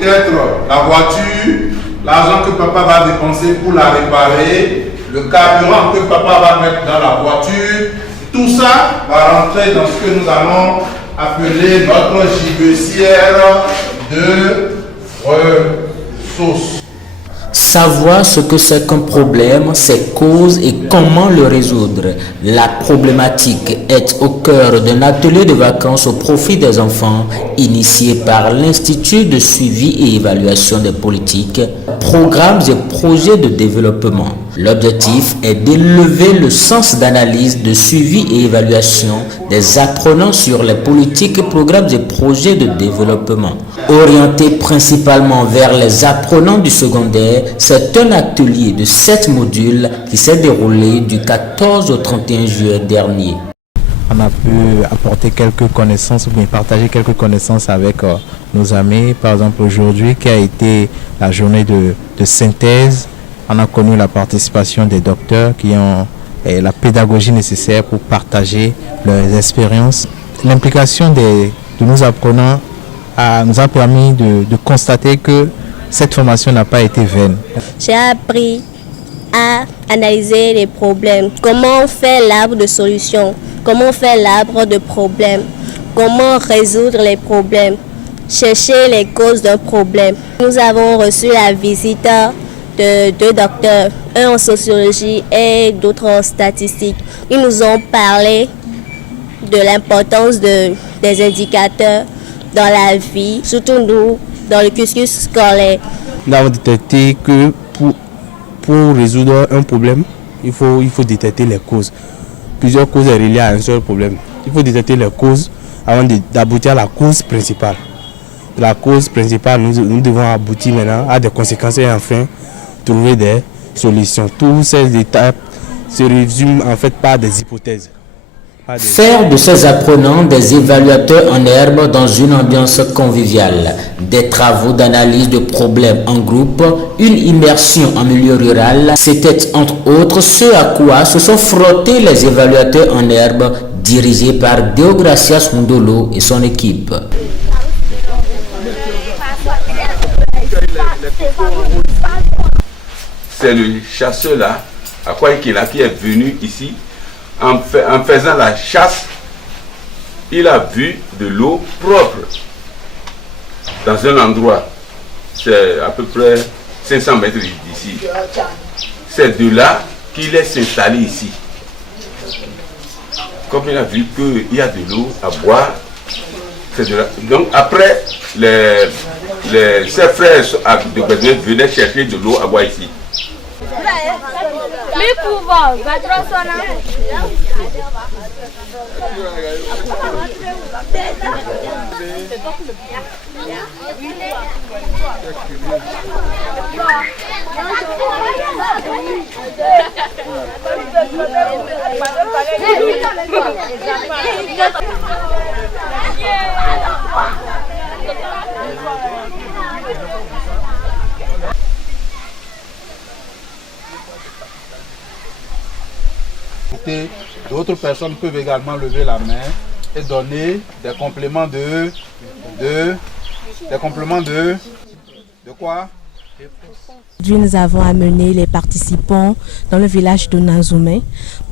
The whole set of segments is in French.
Peut-être la voiture, l'argent que papa va dépenser pour la réparer, le carburant que papa va mettre dans la voiture, tout ça va rentrer dans ce que nous allons appeler notre gibecière de ressources. Savoir ce que c'est qu'un problème, ses causes et comment le résoudre. La problématique est au cœur d'un atelier de vacances au profit des enfants initié par l'Institut de suivi et évaluation des politiques, programmes et projets de développement. L'objectif est d'élever le sens d'analyse, de suivi et évaluation des apprenants sur les politiques, programmes et projets de développement. Orienté principalement vers les apprenants du secondaire, c'est un atelier de 7 modules qui s'est déroulé du 14 au 31 juillet dernier. On a pu apporter quelques connaissances ou bien partager quelques connaissances avec nos amis. Par exemple, aujourd'hui, qui a été la journée de synthèse, on a connu la participation des docteurs qui ont la pédagogie nécessaire pour partager leurs expériences. L'implication de nos apprenants nous a permis de constater que cette formation n'a pas été vaine. J'ai appris à analyser les problèmes, comment on fait l'arbre de solutions, comment on fait l'arbre de problèmes, comment résoudre les problèmes, chercher les causes d'un problème. Nous avons reçu la visite de 2 docteurs, un en sociologie et d'autres en statistique. Ils nous ont parlé de l'importance des indicateurs dans la vie, surtout nous, dans le cursus scolaire. Nous avons détecté que pour résoudre un problème, il faut détecter les causes. Plusieurs causes sont reliées à un seul problème. Il faut détecter les causes avant d'aboutir à la cause principale. De la cause principale, nous devons aboutir maintenant à des conséquences et enfin trouver des solutions. Toutes ces étapes se résument en fait par des hypothèses. Faire de ces apprenants des évaluateurs en herbe dans une ambiance conviviale, des travaux d'analyse de problèmes en groupe, une immersion en milieu rural, c'était entre autres ce à quoi se sont frottés les évaluateurs en herbe dirigés par Deogracias Mundolo et son équipe. C'est le chasseur là, Akwaikela, qui est venu ici. En faisant la chasse, il a vu de l'eau propre dans un endroit, c'est à peu près 500 mètres d'ici. C'est de là qu'il est installé ici. Comme il a vu qu'il y a de l'eau à boire, c'est de là. Donc après, ses frères de Bédouin venaient chercher de l'eau à boire ici. D'autres personnes peuvent également lever la main et donner des compléments de quoi? Aujourd'hui, nous avons amené les participants dans le village de Nanzoumé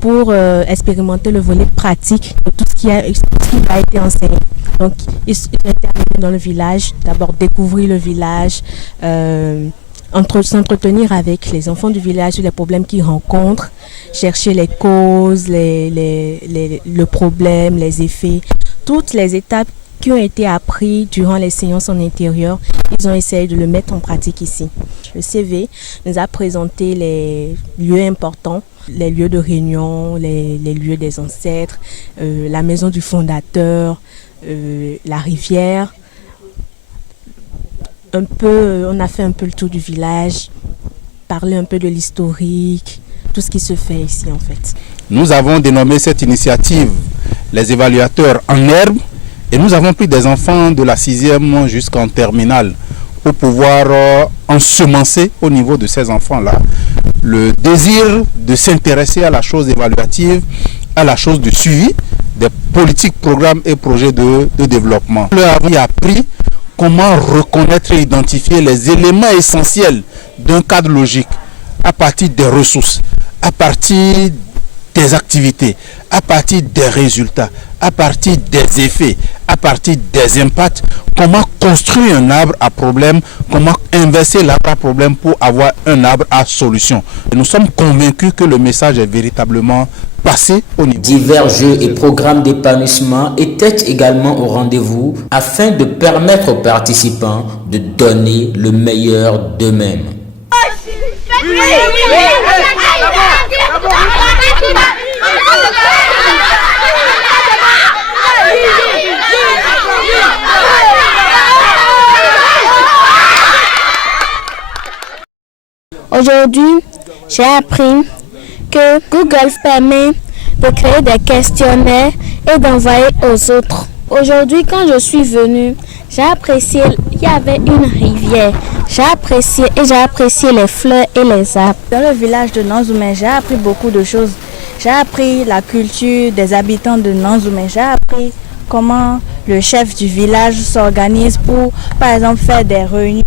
pour expérimenter le volet pratique de tout ce qui a été enseigné. Donc, ils ont été amenés dans le village, d'abord découvrir le village, s'entretenir avec les enfants du village sur les problèmes qu'ils rencontrent, chercher les causes, le problème, les effets, toutes les étapes qui ont été apprises durant les séances en intérieur, ils ont essayé de le mettre en pratique ici. Le CV nous a présenté les lieux importants, les lieux de réunion, les lieux des ancêtres, la maison du fondateur, la rivière. On a fait un peu le tour du village, parlé un peu de l'historique, tout ce qui se fait ici en fait. Nous avons dénommé cette initiative les évaluateurs en herbe et nous avons pris des enfants de la 6e jusqu'en terminale pour pouvoir ensemencer au niveau de ces enfants-là le désir de s'intéresser à la chose évaluative, à la chose du suivi des politiques, programmes et projets de développement. Nous avons appris comment reconnaître et identifier les éléments essentiels d'un cadre logique à partir des ressources, à partir des activités, à partir des résultats, à partir des effets, à partir des impacts, comment construire un arbre à problème, comment inverser l'arbre à problème pour avoir un arbre à solution. Et nous sommes convaincus que le message est véritablement passé au niveau. Divers jeux et programmes d'épanouissement étaient également au rendez-vous afin de permettre aux participants de donner le meilleur d'eux-mêmes. Aujourd'hui, j'ai appris que Google permet de créer des questionnaires et d'envoyer aux autres. Aujourd'hui, quand je suis venue, j'ai apprécié, il y avait une rivière. J'ai apprécié les fleurs et les arbres. Dans le village de Nanzoumé, j'ai appris beaucoup de choses. J'ai appris la culture des habitants de Nanzoumé. J'ai appris comment le chef du village s'organise pour, par exemple, faire des réunions,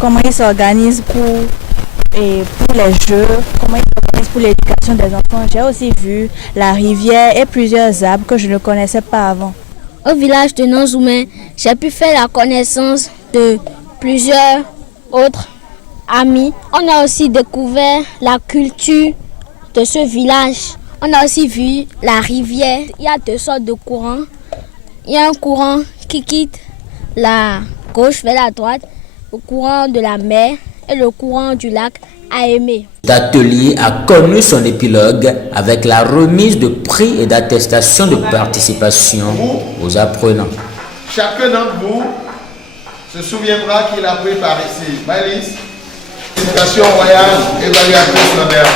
comment il s'organise pour les jeux, comment il s'organise pour l'éducation des enfants. J'ai aussi vu la rivière et plusieurs arbres que je ne connaissais pas avant. Au village de Nanzoumé, j'ai pu faire la connaissance de plusieurs autres amis. On a aussi découvert la culture de ce village. On a aussi vu la rivière. Il y a deux sortes de courants. Il y a un courant qui quitte la gauche vers la droite, le courant de la mer et le courant du lac Aimé. L'atelier a connu son épilogue avec la remise de prix et d'attestations de participation aux apprenants. Chacun d'entre vous se souviendra qu'il a pris par ici. Maëlys, éducation royale, évaluatrice Lambert.